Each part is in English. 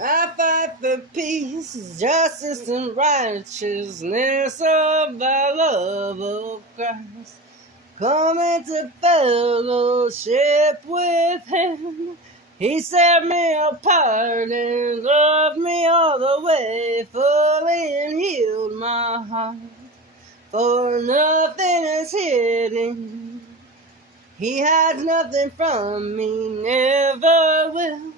I fight for peace, justice, and righteousness of the love of Christ. Coming to fellowship with Him. He set me apart and loved me all the way, fully and healed my heart. For nothing is hidden. He hides nothing from me, never will.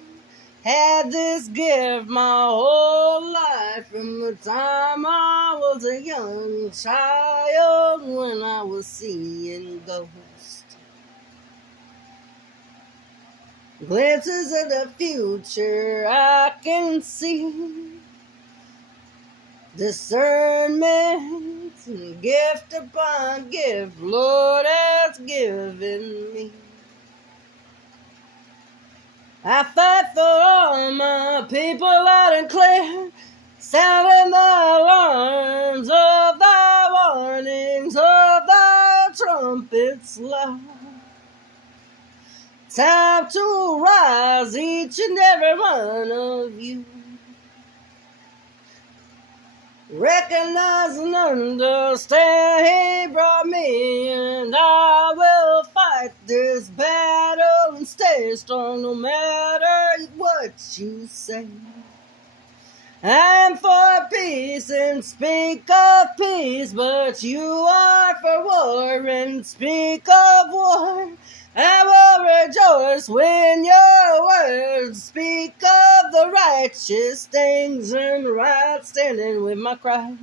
Had this gift my whole life, from the time I was a young child, when I was seeing ghosts. Glimpses of the future I can see. Discernment, gift upon gift, Lord has given me. I fight for all my people loud and clear, sounding the alarms of thy warnings, of thy trumpets loud. Time to rise, each and every one of you. Recognize and understand He brought me, and I will fight this battle and stay strong no matter what you say. I'm for peace and speak of peace, but you are for war and speak of war. I will rejoice when your words speak of the righteous things and right standing with my Christ.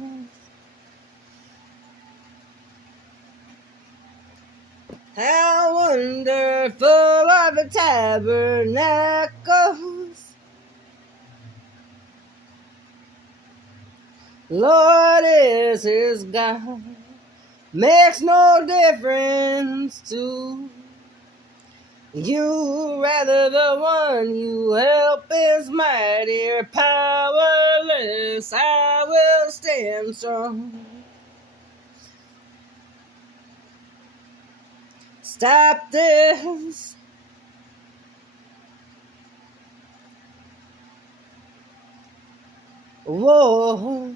How wonderful are the tabernacles. Lord is His God. Makes no difference to you, rather the one you help is mighty or powerless. I will stand strong. Stop this. Whoa.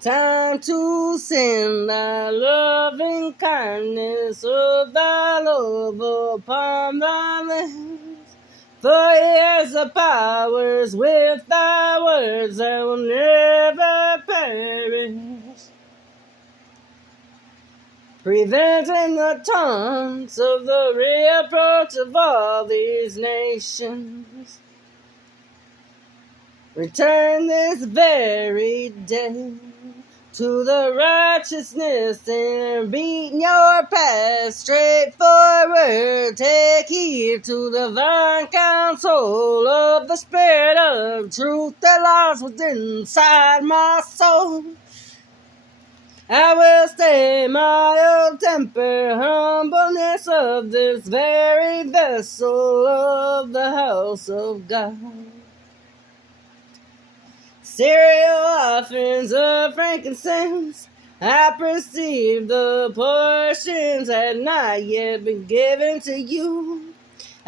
Time to send thy loving kindness of thy love upon thy lands. For He has the powers with thy words that will never perish, preventing the taunts of the reproach of all these nations. Return this very day to the righteousness and beat your past straight forward. Take heed to the divine counsel of the Spirit of truth that lies within inside my soul. I will stay my old temper, humbleness of this very vessel of the house of God. Cereal offerings of frankincense, I perceive the portions had not yet been given to you.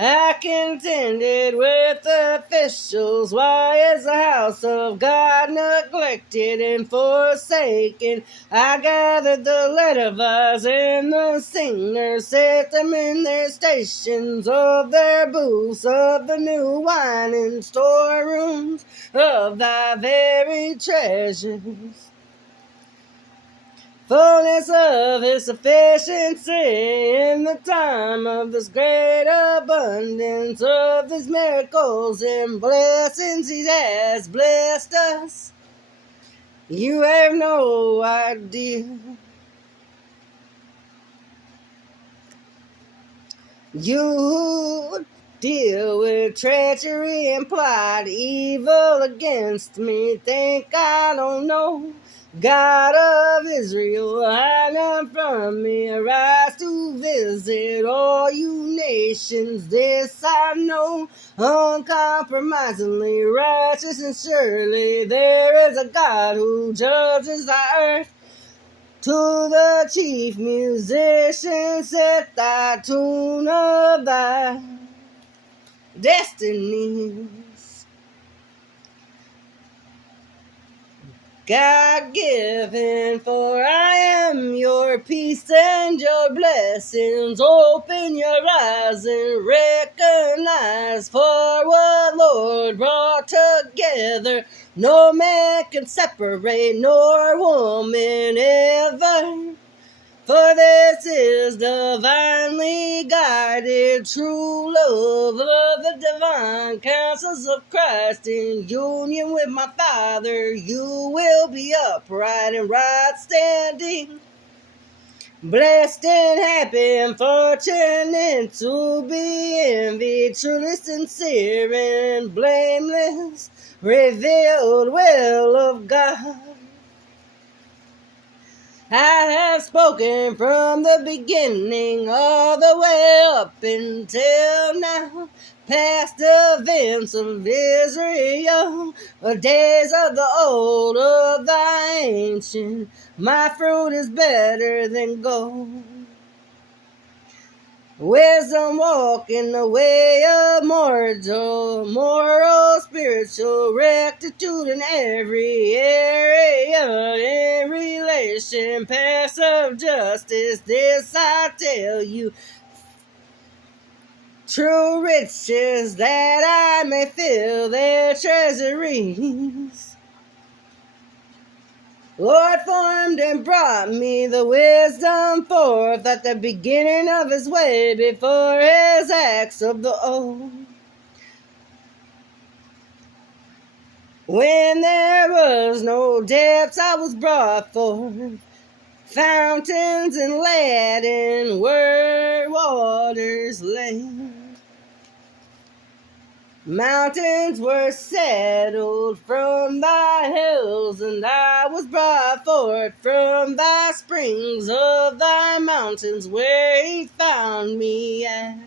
I contended with officials. Why is the house of God neglected and forsaken? I gathered the Levites and the singers, set them in their stations of their booths of the new wine and storerooms of thy very treasures. Fullness of His sufficiency in the time of this great abundance of His miracles and blessings He has blessed us. You have no idea. You deal with treachery and plot evil against me. Think I don't know. God of Israel, hide not from me. Arise to visit all you nations. This I know, uncompromisingly righteous, and surely there is a God who judges the earth. To the chief musician, set thy tune of thy destinies. God given, for I am your peace and your blessings. Open your eyes and recognize, for what Lord brought together, no man can separate, nor woman ever. For this is divinely guided, true love of the divine counsels of Christ. In union with my Father, you will be upright and right standing. Blessed and happy and fortunate to be envied, truly sincere and blameless, revealed will of God. I have spoken from the beginning all the way up until now, past events of Israel, the days of the old, of the ancient. My fruit is better than gold. Wisdom walk in the way of moral, spiritual rectitude in every area, in relation, paths of justice. This I tell you, true riches, that I may fill their treasuries. Lord formed and brought me the wisdom forth at the beginning of his way, before his acts of the old. When there was no depths, I was brought forth. Fountains and led in word waters lay. Mountains were settled from thy hills, and I was brought forth from thy springs of thy mountains, where he found me at.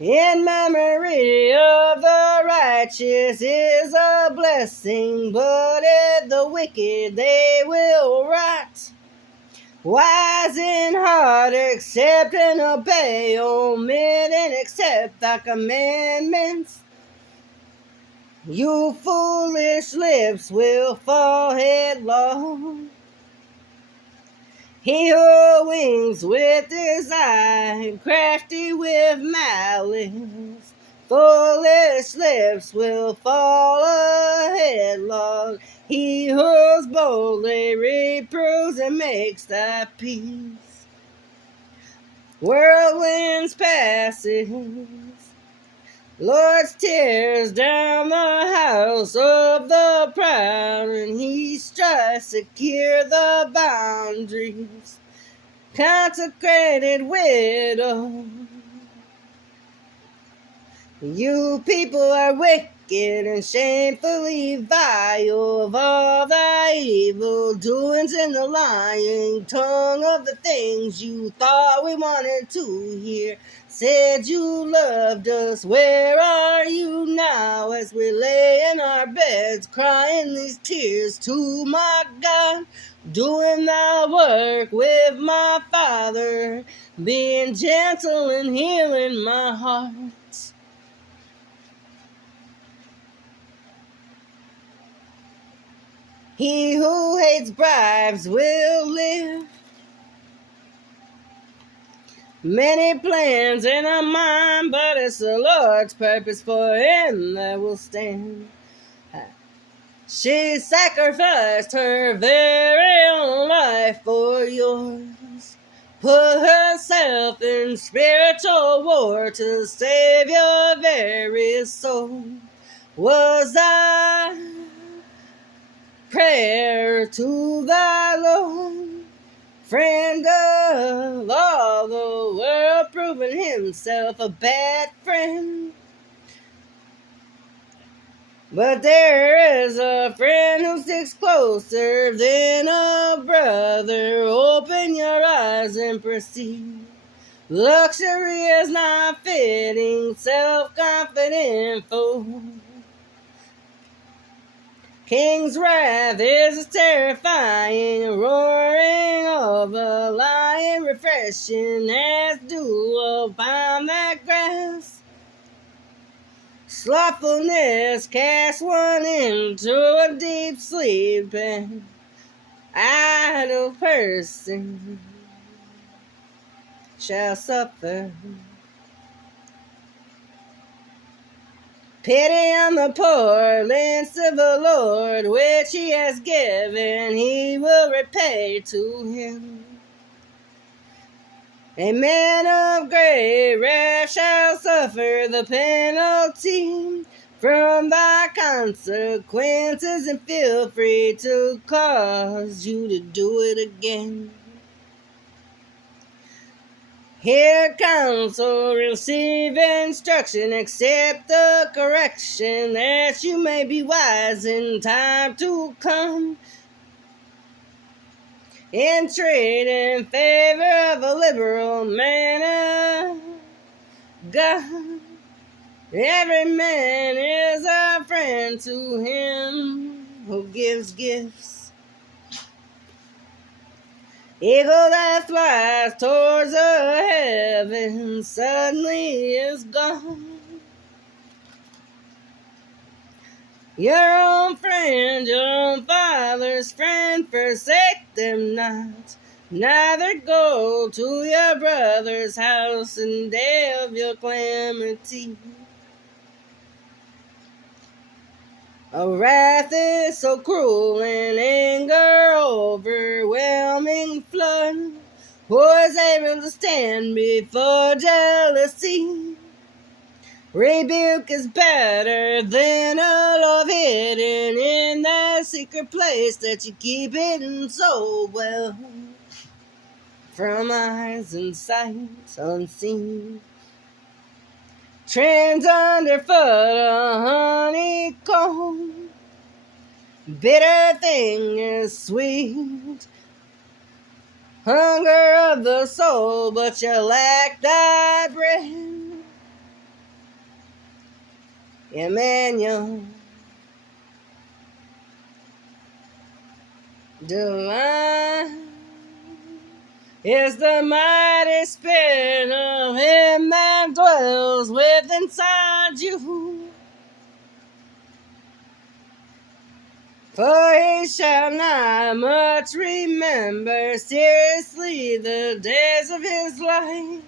In memory of the righteous is a blessing, but at the wicked they will rot. Wise in heart, accept and obey, omit and accept thy commandments. You foolish lips will fall headlong. He who wings with design, crafty with malice, foolish lips will fall headlong. He who boldly reproves and makes thy peace. Whirlwinds passes, Lord tears down the house of the proud, and he strives to secure the boundaries. Consecrated widow, you people are wicked and shamefully vile, of all thy evil doings and the lying tongue of the things you thought we wanted to hear. Said you loved us, where are you now, as we lay in our beds crying these tears to my God, doing thy work with my Father, being gentle and healing my heart. He who hates bribes will live. Many plans in our mind, but it's the Lord's purpose for him that will stand. She sacrificed her very own life for yours. Put herself in spiritual war to save your very soul. Was thy prayer to thy Lord, friend of all the world, proving himself a bad friend? But there is a friend who sticks closer than a brother. Open your eyes and perceive. Luxury is not fitting, self-confident fool. King's wrath is terrifying, roaring of a lion, refreshing as dew upon that grass. Slothfulness casts one into a deep sleep, and idle person shall suffer. Pity on the poor, lends to the Lord, which he has given, he will repay to him. A man of great wrath shall suffer the penalty from thy consequences, and feel free to cause you to do it again. Hear counsel, receive instruction, accept the correction, that you may be wise in time to come. Entreat in favor of a liberal man of God. Every man is a friend to him who gives gifts. Eagle that flies towards the heavens suddenly is gone. Your own friend, your own father's friend, forsake them not. Neither go to your brother's house in day of your calamity. A wrath is so cruel and anger overwhelming flood. Who is able to stand before jealousy? Rebuke is better than a love hidden in that secret place that you keep hidden so well from eyes and sight unseen. Trends underfoot a honeycomb. Bitter thing is sweet. Hunger of the soul, but you lack thy bread. Emmanuel, divine is the mighty spirit of him that dwells within inside you. For he shall not much remember seriously the days of his life.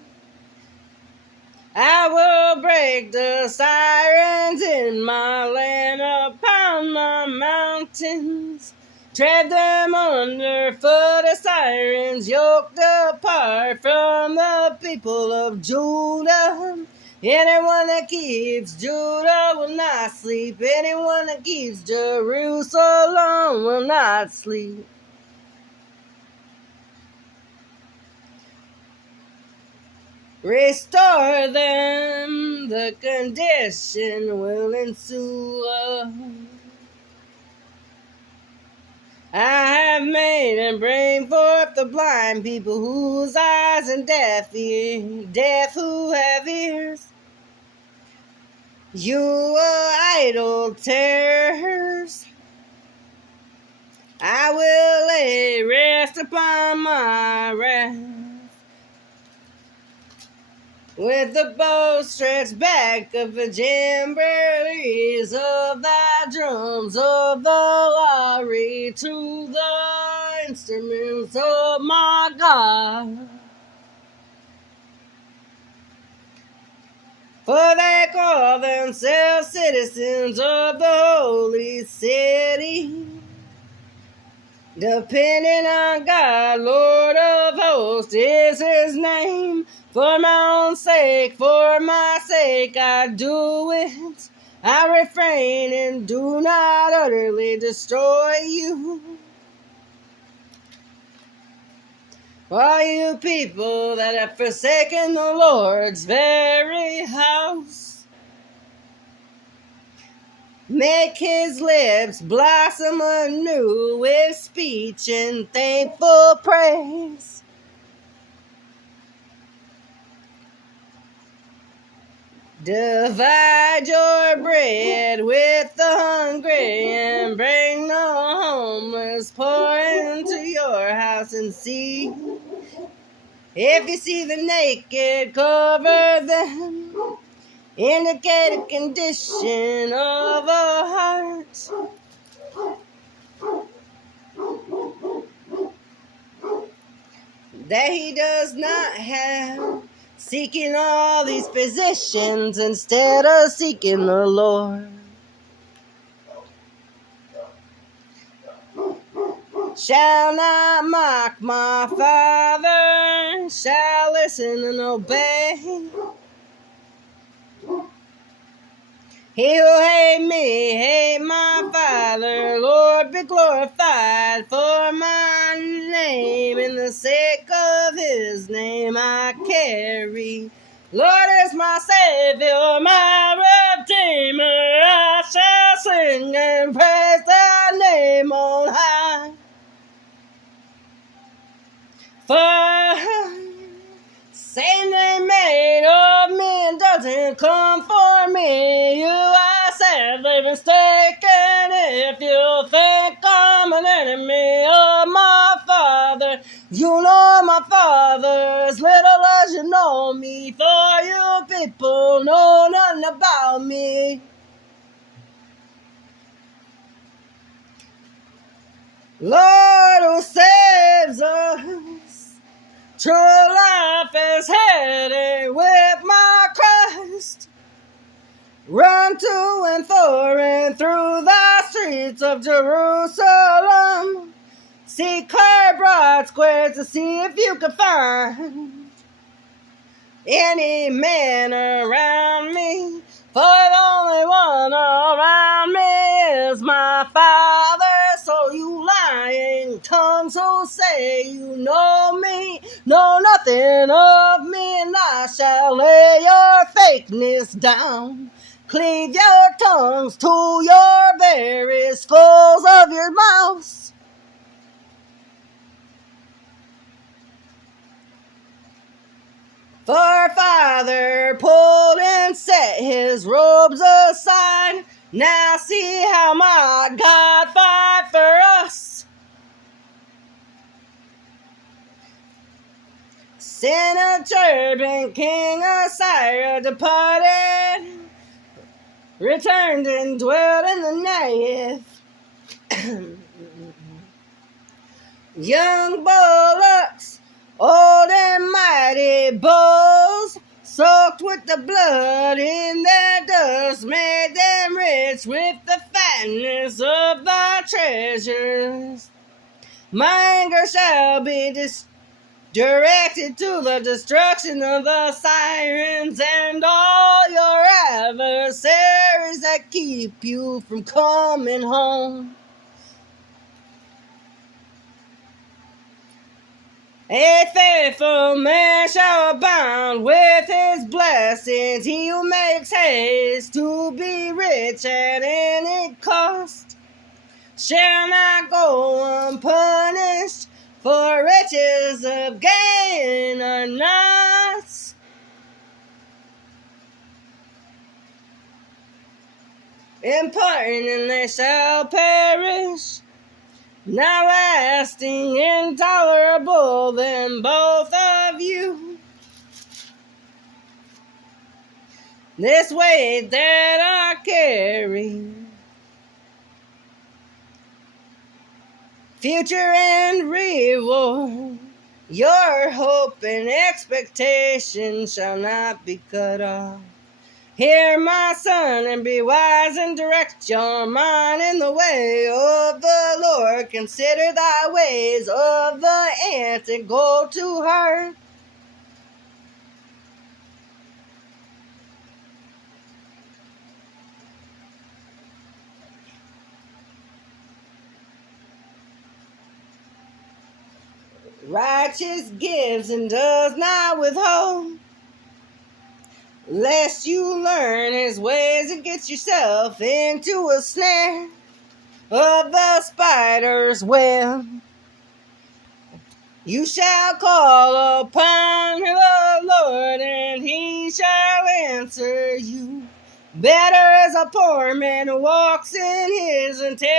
I will break the sirens in my land upon my mountains. Tread them underfoot as sirens, yoked apart from the people of Judah. Anyone that keeps Judah will not sleep. Anyone that keeps Jerusalem will not sleep. Restore them, the condition will ensue. I have made and bring forth the blind people whose eyes and deaf who have ears. You idle terrors, I will lay rest upon my wrath. With the bow stretched back of the jamborees of thy drums of the lyre to the instruments of my God. For they call themselves citizens of the holy city, depending on God, Lord of hosts is his name. For my own sake, for my sake, I do it. I refrain and do not utterly destroy you. All you people that have forsaken the Lord's very house, make his lips blossom anew with speech and thankful praise. Divide your bread with the hungry and bring the homeless poor into your house and see. If you see the naked, cover them. indicate a condition of a heart. That he does not have, seeking all these physicians instead of seeking the Lord. Shall not mock my Father, shall listen and obey. He who hate me, hate my Father. Lord, be glorified for my name. In the sake of his name I carry. Lord is my Savior, my Redeemer. I shall sing and praise thy name on high. For Satan ain't made of me and doesn't come for me. You are sadly mistaken if you think I'm an enemy of my Father. You know my Father as little as you know me, for you people know nothing about me. Lord who saves us, true life is heading with my Christ. Run to and fro and through the streets of Jerusalem. See clear broad squares to see if you can find any man around me. For the only one around me is my Father. So you lying tongues who say you know me, know nothing of me, and I shall lay your fakeness down. Cleave your tongues to your very skulls of your mouths. For Father pulled and set his robes aside. Now see how my God fought for us. Sennacherib, King Uzziah departed, returned and dwelt in the Negev. Young bullocks, old and mighty bulls, soaked with the blood in their dust, made them rich with the fatness of thy treasures. My anger shall be directed to the destruction of the sirens and all your adversaries that keep you from coming home. A faithful man shall abound with his blessings. He who makes haste to be rich at any cost shall not go unpunished, for riches of gain are not important, and they shall perish. Now lasting, intolerable than both of you. This weight that I carry, future and reward, your hope and expectation shall not be cut off. Hear, my son, and be wise, and direct your mind in the way of the Lord. Consider thy ways of the ant and go to her. Righteous gives and does not withhold, lest you learn his ways and get yourself into a snare of the spider's web. You shall call upon the Lord, and he shall answer you. Better is a poor man who walks in his integrity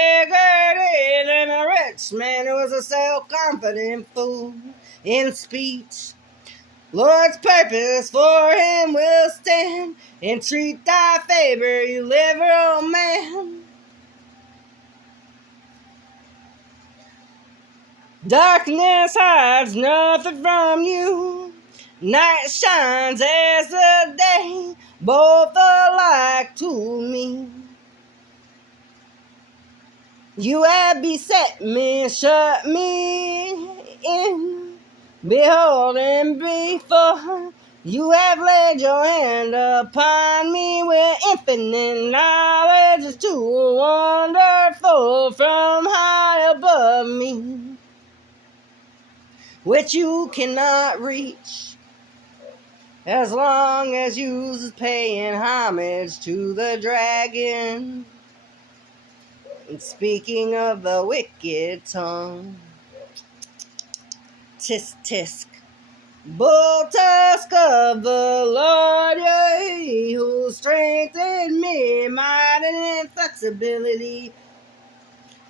than a rich man who is a self-confident fool in speech. Lord's purpose for him will stand. Entreat thy favor, you liberal man. Darkness hides nothing from you. Night shines as the day, both alike to me. You have beset me, shut me in. Behold and before, you have laid your hand upon me with infinite knowledge is too wonderful from high above me, which you cannot reach, as long as you's paying homage to the dragon. And speaking of the wicked tongue, tisk tisk, bull tusk of the Lord, yea, who strengthened me, might and inflexibility.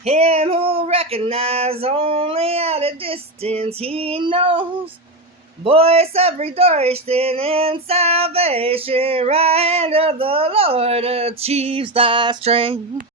Him who recognizes only at a distance, he knows. Voice of redemption and salvation, right hand of the Lord achieves thy strength.